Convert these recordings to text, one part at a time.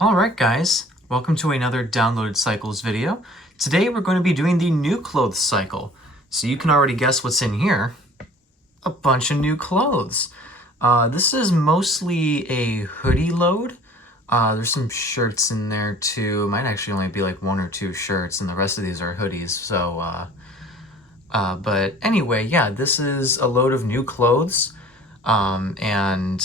Alright guys, welcome to another Downloaded Cycles video. Today we're going to be doing the new clothes cycle. So you can already guess what's in here. A bunch of new clothes. This is mostly a hoodie load. There's some shirts in there too. Might actually only be like one or two shirts and the rest of these are hoodies. So, but anyway, yeah, this is a load of new clothes. And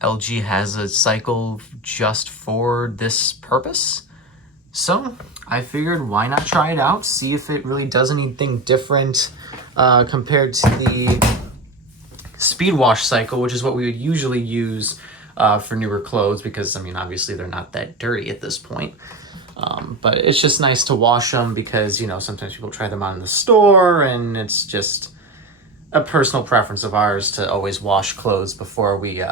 LG has a cycle just for this purpose. So I figured why not try it out, see if it really does anything different compared to the speed wash cycle, which is what we would usually use for newer clothes because, I mean, obviously they're not that dirty at this point. But it's just nice to wash them because, you know, sometimes people try them on in the store and it's just a personal preference of ours to always wash clothes before we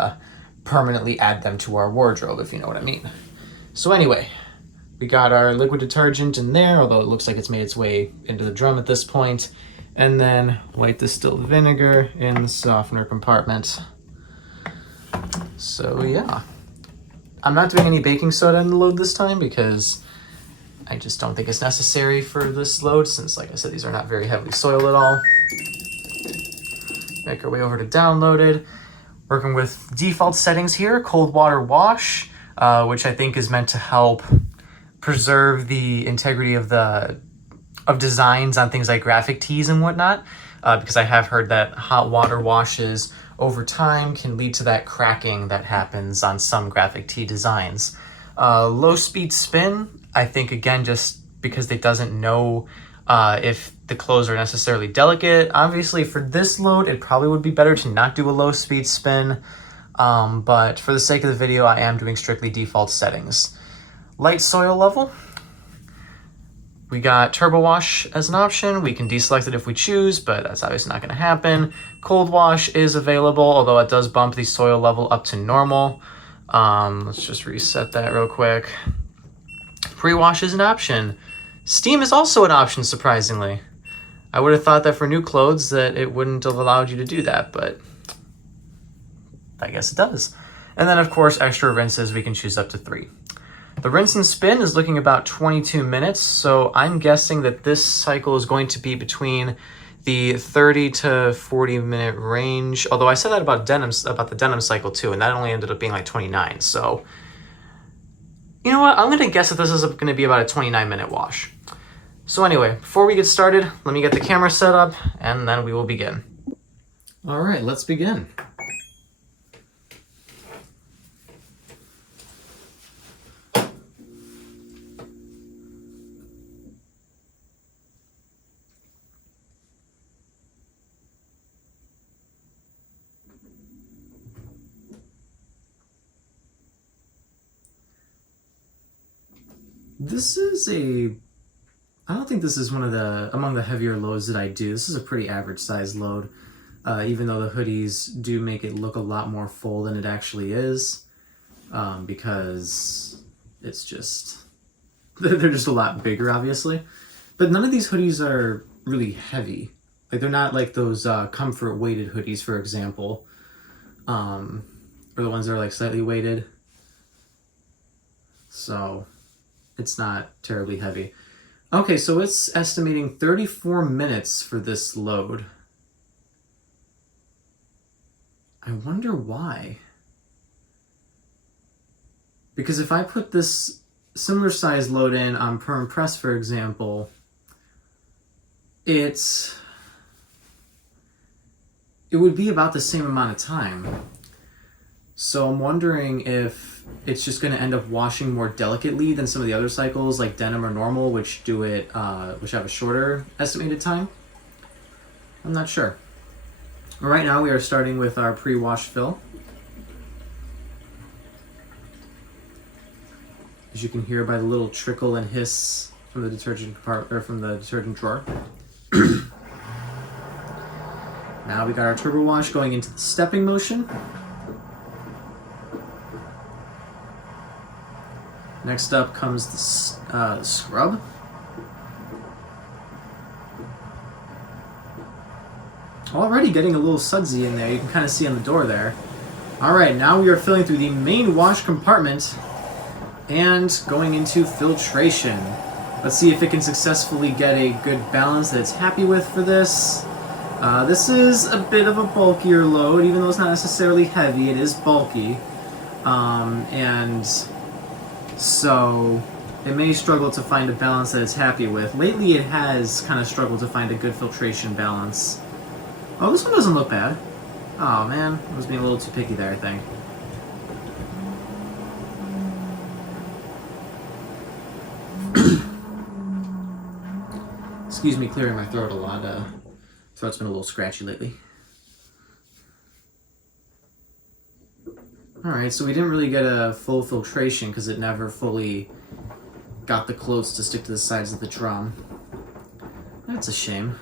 permanently add them to our wardrobe, if you know what I mean. So anyway, we got our liquid detergent in there, although it looks like it's made its way into the drum at this point. And then white distilled vinegar in the softener compartment. So yeah, I'm not doing any baking soda in the load this time because I just don't think it's necessary for this load since, like I said, these are not very heavily soiled at all. Make our way over to downloaded. Working with default settings here, cold water wash, which I think is meant to help preserve the integrity of designs on things like graphic tees and whatnot, because I have heard that hot water washes over time can lead to that cracking that happens on some graphic tee designs. Low speed spin, I think again just because it doesn't know if the clothes are necessarily delicate. Obviously for this load, it probably would be better to not do a low speed spin, but for the sake of the video, I am doing strictly default settings. Light soil level. We got TurboWash as an option. We can deselect it if we choose, but that's obviously not gonna happen. Cold wash is available, although it does bump the soil level up to normal. Let's just reset that real quick. Pre-wash is an option. Steam is also an option, surprisingly. I would have thought that for new clothes that it wouldn't have allowed you to do that, but I guess it does. And then, of course, extra rinses, we can choose up to 3. The rinse and spin is looking about 22 minutes, so I'm guessing that this cycle is going to be between the 30 to 40 minute range, although I said that about the denim cycle too, and that only ended up being like 29, so you know what, I'm gonna guess that this is gonna be about a 29-minute wash. So anyway, before we get started, let me get the camera set up and then we will begin. All right, let's begin. I don't think this is among the heavier loads that I do. This is a pretty average size load, even though the hoodies do make it look a lot more full than it actually is, because it's just, they're just a lot bigger, obviously. But none of these hoodies are really heavy. Like, they're not like those comfort weighted hoodies, for example, or the ones that are like slightly weighted. So it's not terribly heavy. Okay, so it's estimating 34 minutes for this load. I wonder why. Because if I put this similar size load in on perm press, for example, it would be about the same amount of time. So I'm wondering if it's just going to end up washing more delicately than some of the other cycles like denim or normal, which have a shorter estimated time. I'm not sure. Right now we are starting with our pre-wash fill. As you can hear by the little trickle and hiss from the detergent drawer. Now we got our turbo wash going into the stepping motion. Next up comes the scrub. Already getting a little sudsy in there. You can kind of see on the door there. All right, now we are filling through the main wash compartment And going into filtration. Let's see if it can successfully get a good balance that it's happy with for this. This is a bit of a bulkier load, even though it's not necessarily heavy, it is bulky. And so it may struggle to find a balance that it's happy with. Lately it has kind of struggled to find a good filtration balance. Oh, this one doesn't look bad. Oh man, I was being a little too picky there, I think. Excuse me clearing my throat a lot. Throat's been a little scratchy lately. Alright, so we didn't really get a full filtration because it never fully got the clothes to stick to the sides of the drum. That's a shame.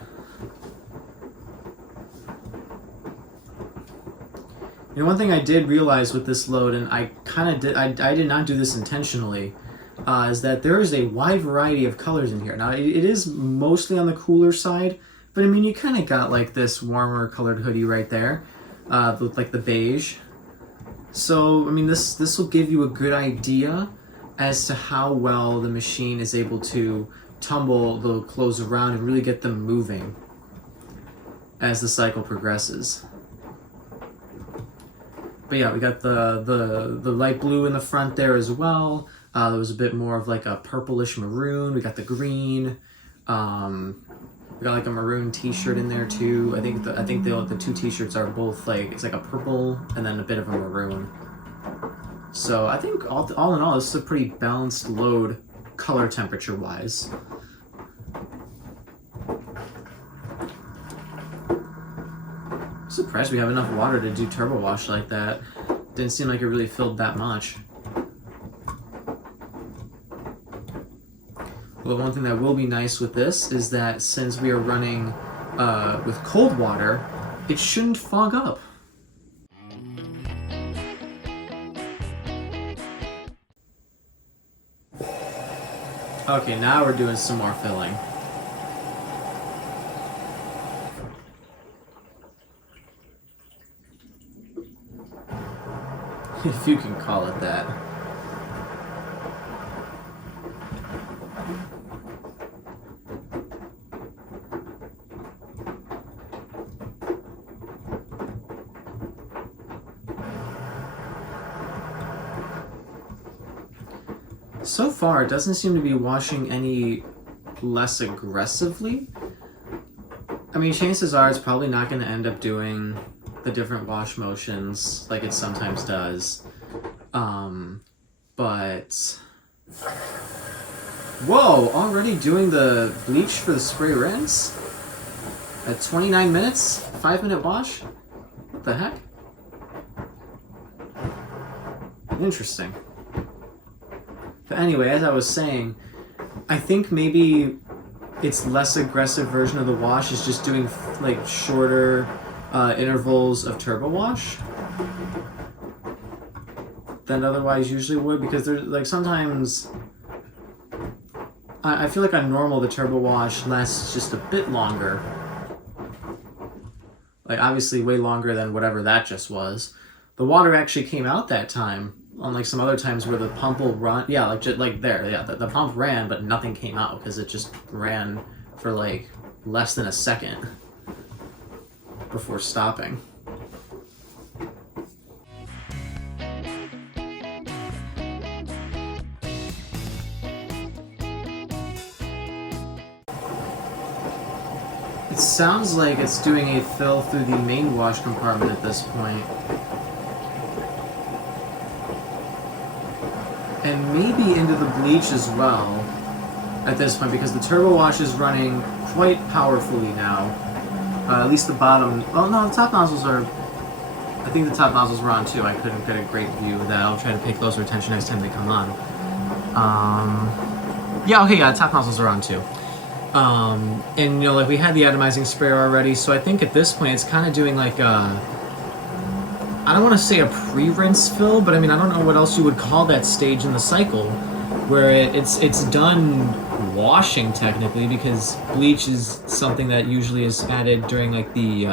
You know, one thing I did realize with this load, and I did not do this intentionally, is that there is a wide variety of colors in here. Now, it is mostly on the cooler side, but I mean, you kind of got like this warmer colored hoodie right there, with like the beige. So, I mean, this will give you a good idea as to how well the machine is able to tumble the clothes around and really get them moving as the cycle progresses. But yeah, we got the light blue in the front there as well. There was a bit more of like a purplish maroon. We got the green. We got like a maroon t-shirt in there too. I think the two t-shirts are both like, it's like a purple and then a bit of a maroon. So I think all in all, this is a pretty balanced load color temperature wise. I'm surprised we have enough water to do TurboWash like that. Didn't seem like it really filled that much. Well, one thing that will be nice with this is that since we are running with cold water, it shouldn't fog up. Okay, now we're doing some more filling. If you can call it that. So far, it doesn't seem to be washing any less aggressively. I mean, chances are it's probably not going to end up doing the different wash motions like it sometimes does. But... Whoa! Already doing the bleach for the spray rinse? At 29 minutes? 5-minute wash? What the heck? Interesting. But anyway, as I was saying, I think maybe its less aggressive version of the wash is just doing like shorter intervals of TurboWash than otherwise usually would, because there's like sometimes I feel like on normal the TurboWash lasts just a bit longer. Like obviously way longer than whatever that just was. The water actually came out that time. Unlike some other times where the pump will run, yeah, like there, yeah, the pump ran, but nothing came out because it just ran for like less than a second before stopping. It sounds like it's doing a fill through the main wash compartment at this point. And maybe into the bleach as well at this point, because the TurboWash is running quite powerfully now. At least the bottom, well no, the top nozzles are, I think the top nozzles were on too. I couldn't get a great view of that. I'll try to pay closer attention next time they come on. Yeah, okay, yeah, the top nozzles are on too. And you know, like we had the atomizing sprayer already, so I think at this point it's kind of doing like a, I don't want to say a pre-rinse fill, but I mean, I don't know what else you would call that stage in the cycle, where it's done washing technically, because bleach is something that usually is added during like the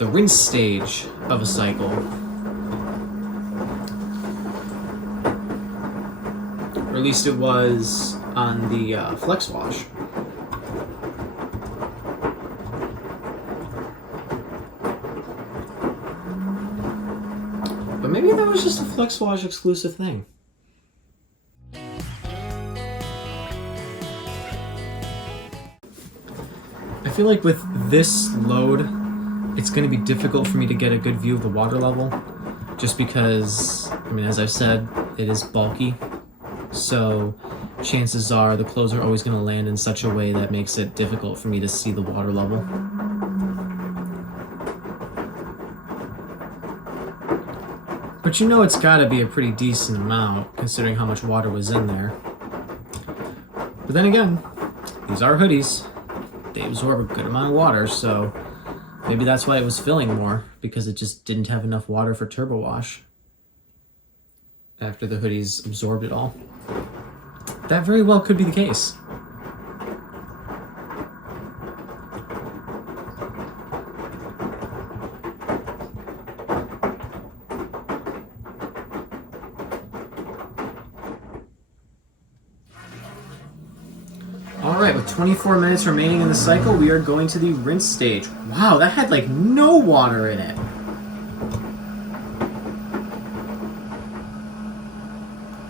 rinse stage of a cycle. Or at least it was on the Flex Wash. But maybe that was just a Flex Wash exclusive thing. I feel like with this load, it's going to be difficult for me to get a good view of the water level, just because, I mean, as I've said, it is bulky. So chances are the clothes are always going to land in such a way that makes it difficult for me to see the water level. But you know it's got to be a pretty decent amount considering how much water was in there. But then again, these are hoodies. They absorb a good amount of water, so maybe that's why it was filling more, because it just didn't have enough water for TurboWash after the hoodies absorbed it all. That very well could be the case. Alright, with 24 minutes remaining in the cycle, we are going to the rinse stage. Wow, that had like no water in it.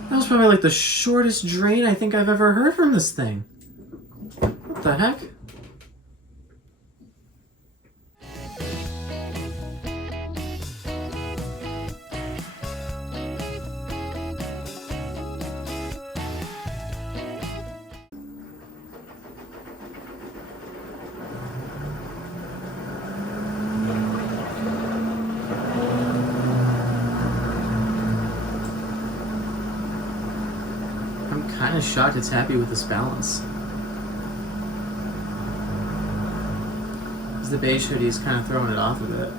That was probably like the shortest drain I think I've ever heard from this thing. What the heck? I'm shocked it's happy with this balance. The beige hoodie is kind of throwing it off a bit.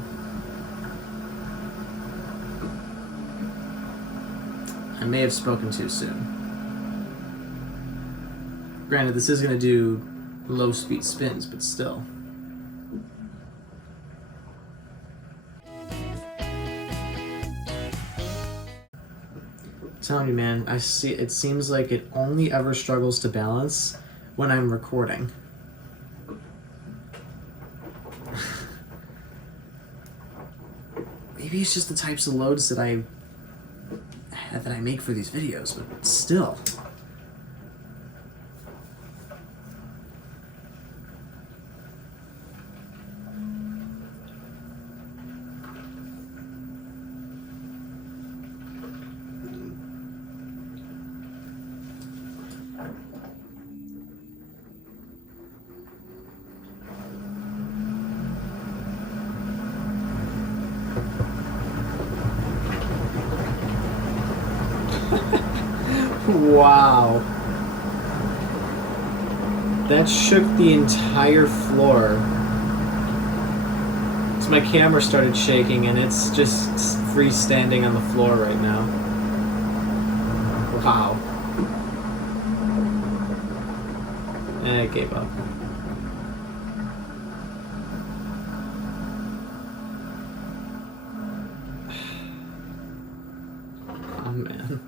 I may have spoken too soon. Granted, this is going to do low speed spins, but still. I'm telling you, man, I see. It seems like it only ever struggles to balance when I'm recording. Maybe it's just the types of loads that I make for these videos, but still. Wow. That shook the entire floor. So my camera started shaking and it's just freestanding on the floor right now. Wow. And I gave up. Oh man.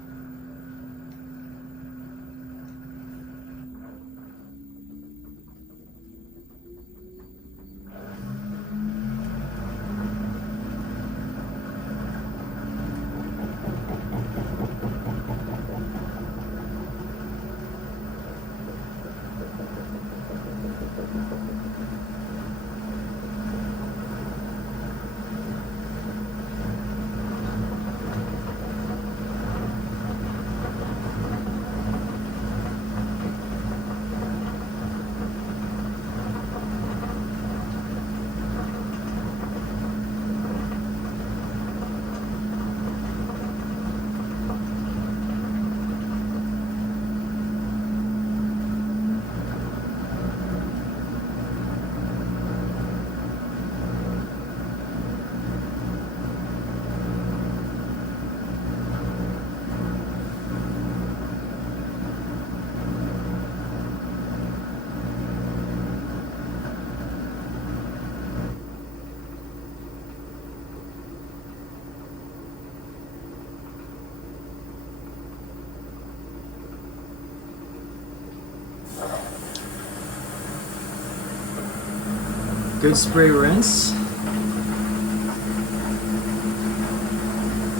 Good spray rinse.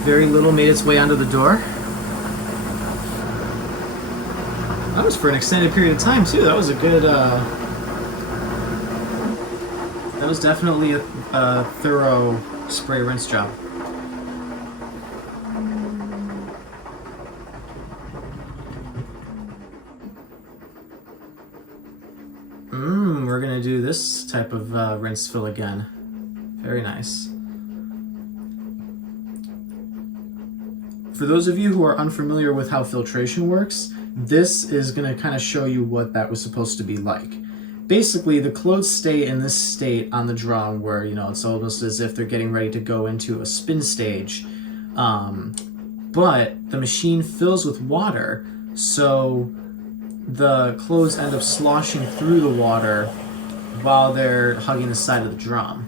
Very little made its way onto the door. That was for an extended period of time too. That was a good, that was definitely a thorough spray rinse job. We're gonna do this type of rinse fill again. Very nice. For those of you who are unfamiliar with how filtration works, this is gonna kind of show you what that was supposed to be like. Basically, the clothes stay in this state on the drum where, you know, it's almost as if they're getting ready to go into a spin stage. But the machine fills with water, so the clothes end up sloshing through the water while they're hugging the side of the drum.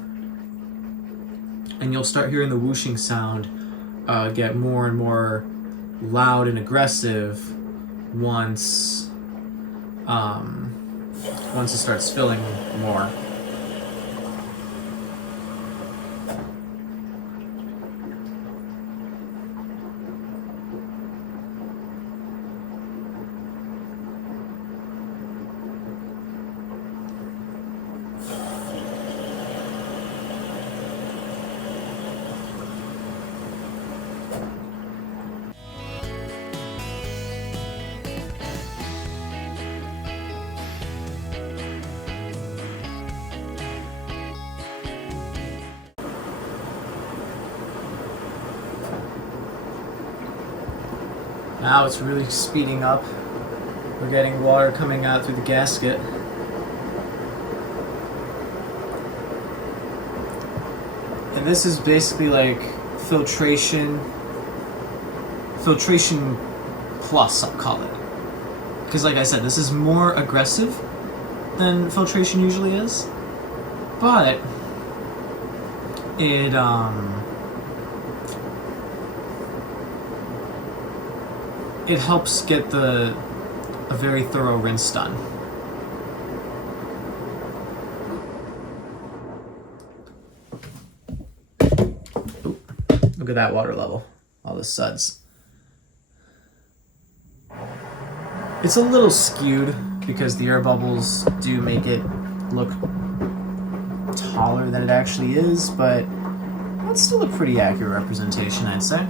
And you'll start hearing the whooshing sound get more and more loud and aggressive once it starts filling more. Now it's really speeding up. We're getting water coming out through the gasket. And this is basically like filtration plus, I'll call it. Because like I said, this is more aggressive than filtration usually is. But it helps get a very thorough rinse done. Ooh, look at that water level, all the suds. It's a little skewed because the air bubbles do make it look taller than it actually is, but that's still a pretty accurate representation, I'd say.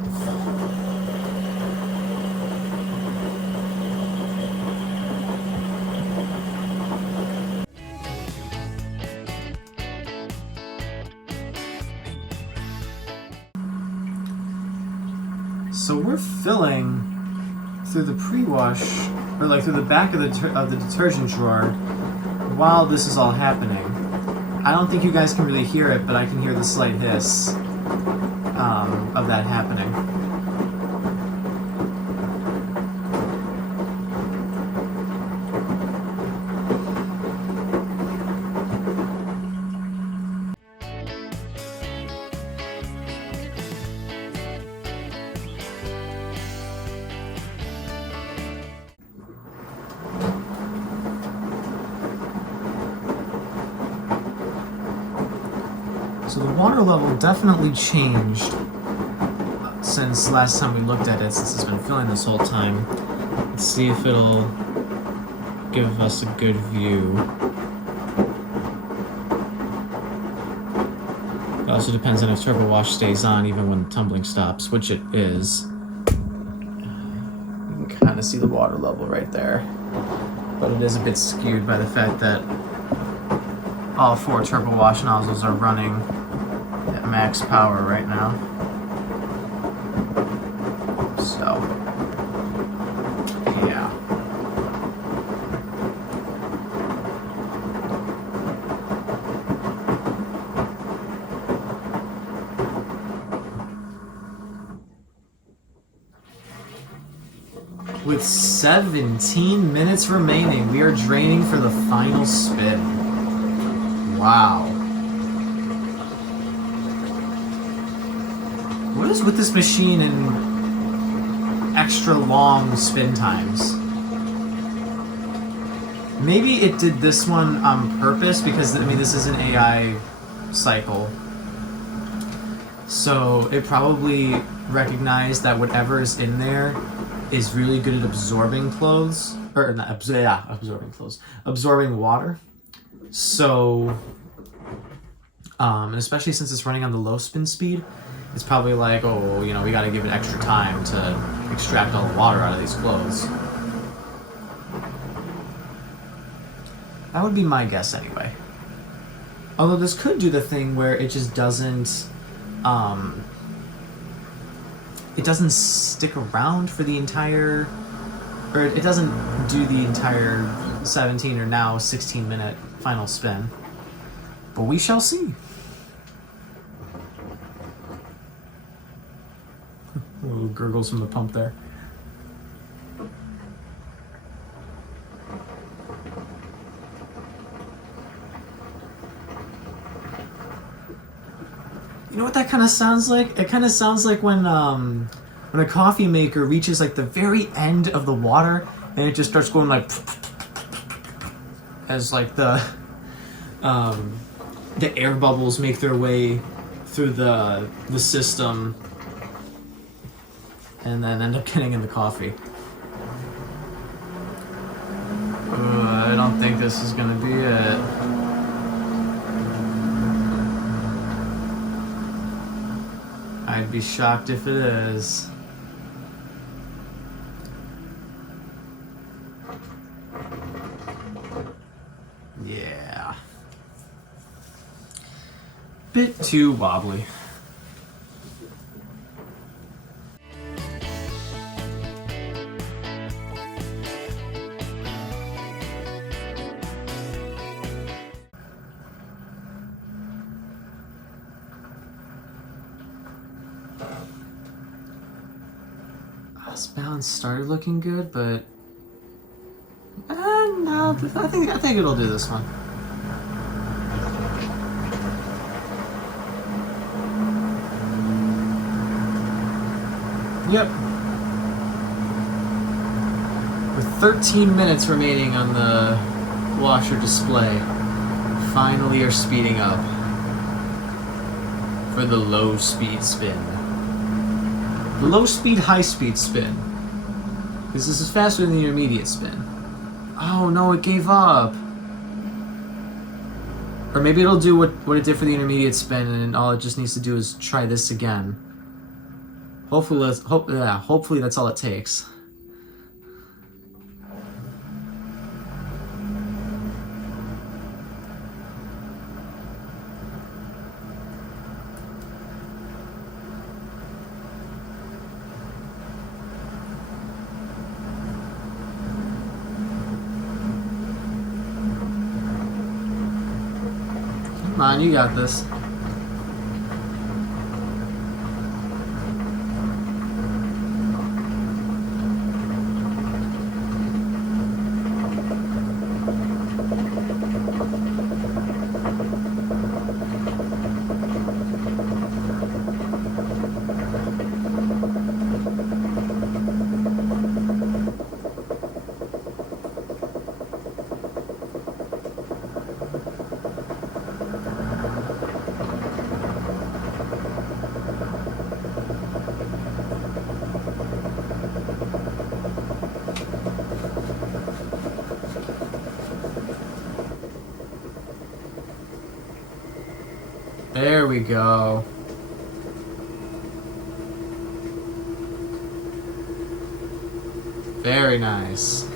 So we're filling through the pre-wash, or like through the back of the detergent drawer while this is all happening. I don't think you guys can really hear it, but I can hear the slight hiss of that happening. So the water level definitely changed since last time we looked at it, since it's been filling this whole time. Let's see if it'll give us a good view. It also depends on if TurboWash stays on even when the tumbling stops, which it is. You can kind of see the water level right there, but it is a bit skewed by the fact that all 4 TurboWash nozzles are running at max power right now. So, yeah. With 17 minutes remaining, we are draining for the final spin. Wow. What is with this machine and extra long spin times? Maybe it did this one on purpose because, I mean, this is an AI cycle. So it probably recognized that whatever is in there is really good at absorbing clothes. Or not, absorbing clothes. Absorbing water. So, and especially since it's running on the low spin speed, it's probably like, oh, you know, we gotta give it extra time to extract all the water out of these clothes. That would be my guess anyway. Although this could do the thing where it just doesn't, it doesn't stick around for the entire, or it doesn't do the entire 17 or now 16-minute final spin. But we shall see. Little gurgles from the pump there. You know what that kind of sounds like? It kind of sounds like when a coffee maker reaches like the very end of the water and it just starts going like as like the air bubbles make their way through the system and then end up getting in the coffee. I don't think this is gonna be it. I'd be shocked if it is. Yeah. Bit too wobbly. This balance started looking good, but no, I think it'll do this one. Yep. With 13 minutes remaining on the washer display, finally are speeding up for the low speed spin. Low speed, high speed spin. Because this is faster than the intermediate spin. Oh no, it gave up. Or maybe it'll do what it did for the intermediate spin and all it just needs to do is try this again. Hopefully that's all it takes. Come on, you got this. There we go. Very nice.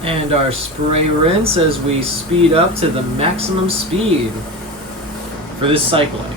And our spray rinse as we speed up to the maximum speed for this cycle anyway.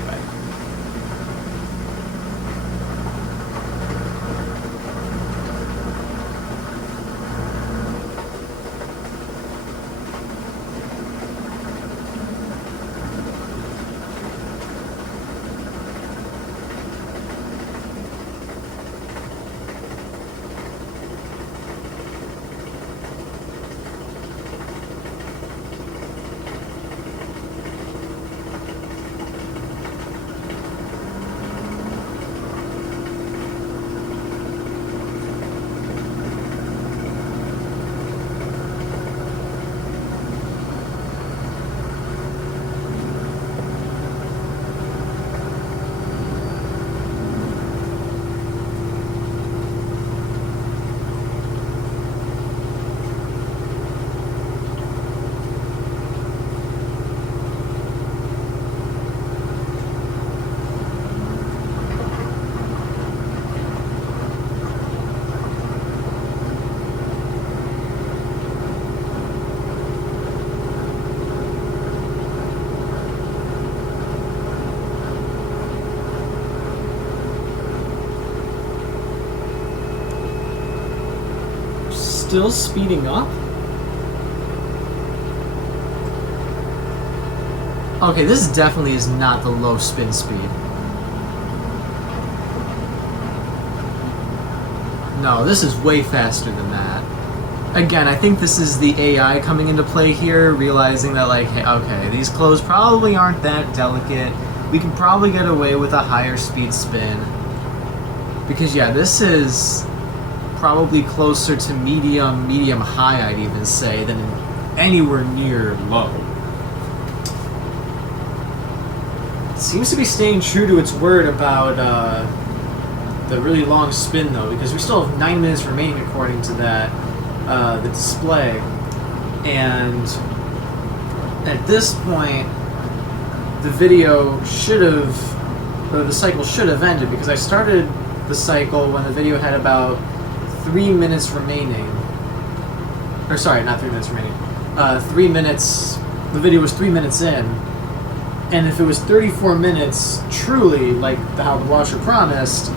still speeding up? Okay, this definitely is not the low spin speed. No, this is way faster than that. Again, I think this is the AI coming into play here, realizing that, like, hey, okay, these clothes probably aren't that delicate. We can probably get away with a higher speed spin. Because, yeah, this is probably closer to medium high, I'd even say, than anywhere near low. It seems to be staying true to its word about the really long spin, though, because we still have 9 minutes remaining according to that, the display. And at this point, the video should have, or the cycle should have ended, because I started the cycle when the video had about 3 minutes remaining. Or sorry, not 3 minutes remaining. 3 minutes, the video was 3 minutes in. And if it was 34 minutes, truly, like how the washer promised,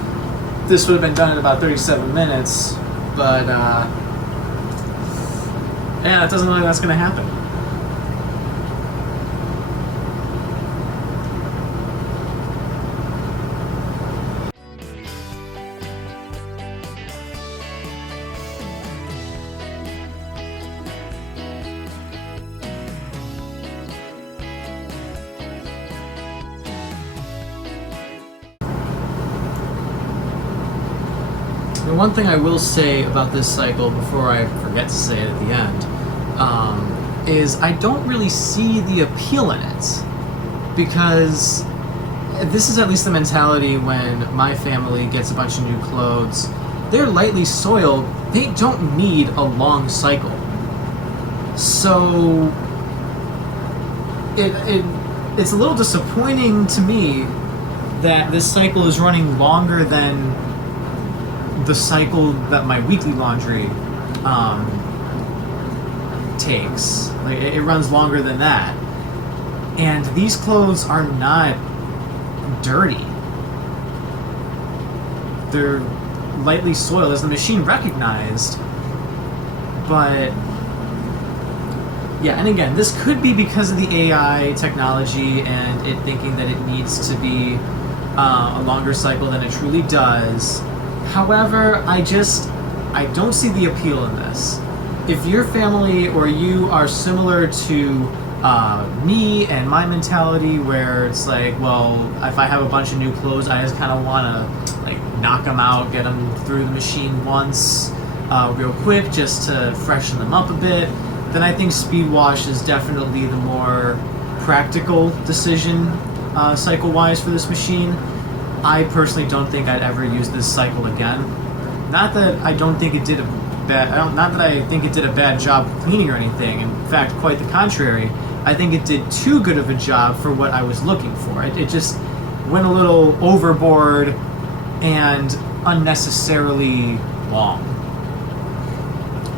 this would have been done in about 37 minutes. But, yeah, it doesn't look like that's going to happen. The one thing I will say about this cycle, before I forget to say it at the end, is I don't really see the appeal in it. Because this is at least the mentality when my family gets a bunch of new clothes. They're lightly soiled, they don't need a long cycle. So it's a little disappointing to me that this cycle is running longer than the cycle that my weekly laundry takes. Like, it runs longer than that. And these clothes are not dirty. They're lightly soiled, as the machine recognized. But yeah, and again, this could be because of the AI technology and it thinking that it needs to be a longer cycle than it truly does. However, I don't see the appeal in this. If your family or you are similar to me and my mentality, where it's like, well, if I have a bunch of new clothes, I just kind of want to like knock them out, get them through the machine once, real quick, just to freshen them up a bit, then I think speed wash is definitely the more practical decision cycle-wise for this machine. I personally don't think I'd ever use this cycle again. Not that I don't think it did not that I think it did a bad job cleaning or anything. In fact, quite the contrary. I think it did too good of a job for what I was looking for. It just went a little overboard and unnecessarily long.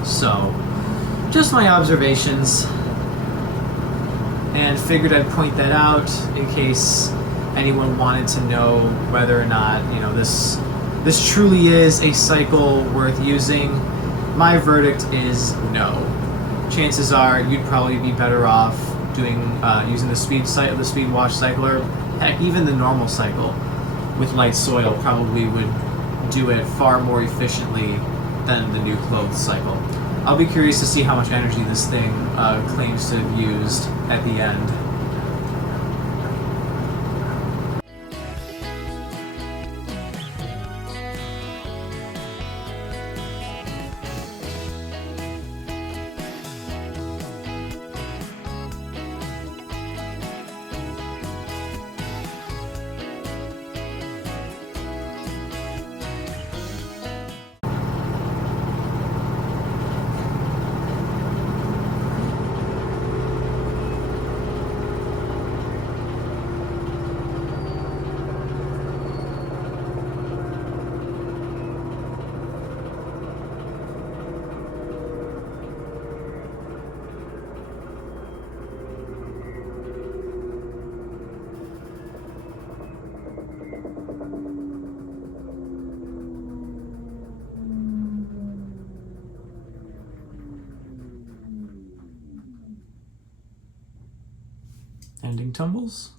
So, just my observations, and figured I'd point that out in case anyone wanted to know whether or not, you know, this truly is a cycle worth using. My verdict is no. Chances are you'd probably be better off doing using the speed wash cycle, or heck, even the normal cycle with light soil probably would do it far more efficiently than the new clothes cycle. I'll be curious to see how much energy this thing claims to have used at the end. Ending tumbles.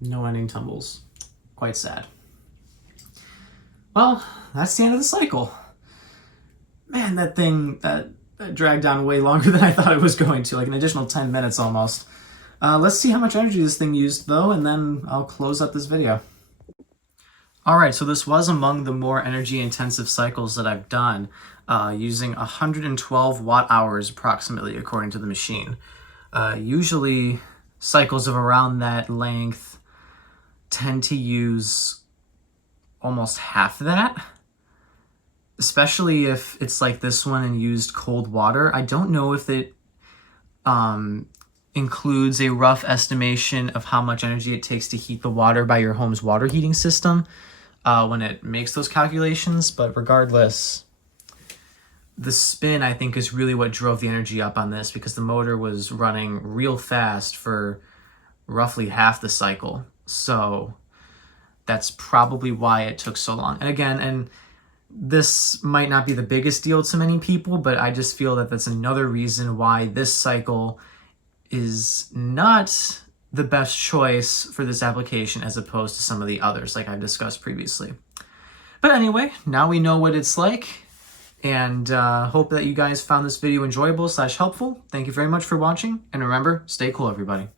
No ending tumbles. Quite sad. Well, that's the end of the cycle. Man, that thing that dragged down way longer than I thought it was going to, like an additional 10 minutes almost. Let's see how much energy this thing used though, and then I'll close up this video. All right, so this was among the more energy intensive cycles that I've done, using 112 watt hours approximately according to the machine. Usually cycles of around that length tend to use almost half that, especially if it's like this one and used cold water. I don't know if it includes a rough estimation of how much energy it takes to heat the water by your home's water heating system when it makes those calculations, but regardless, the spin I think is really what drove the energy up on this, because the motor was running real fast for roughly half the cycle. So that's probably why it took so long. And again, this might not be the biggest deal to many people, but I just feel that that's another reason why this cycle is not the best choice for this application as opposed to some of the others like I've discussed previously. But anyway, now we know what it's like, and hope that you guys found this video enjoyable / helpful. Thank you very much for watching, and remember, stay cool, everybody.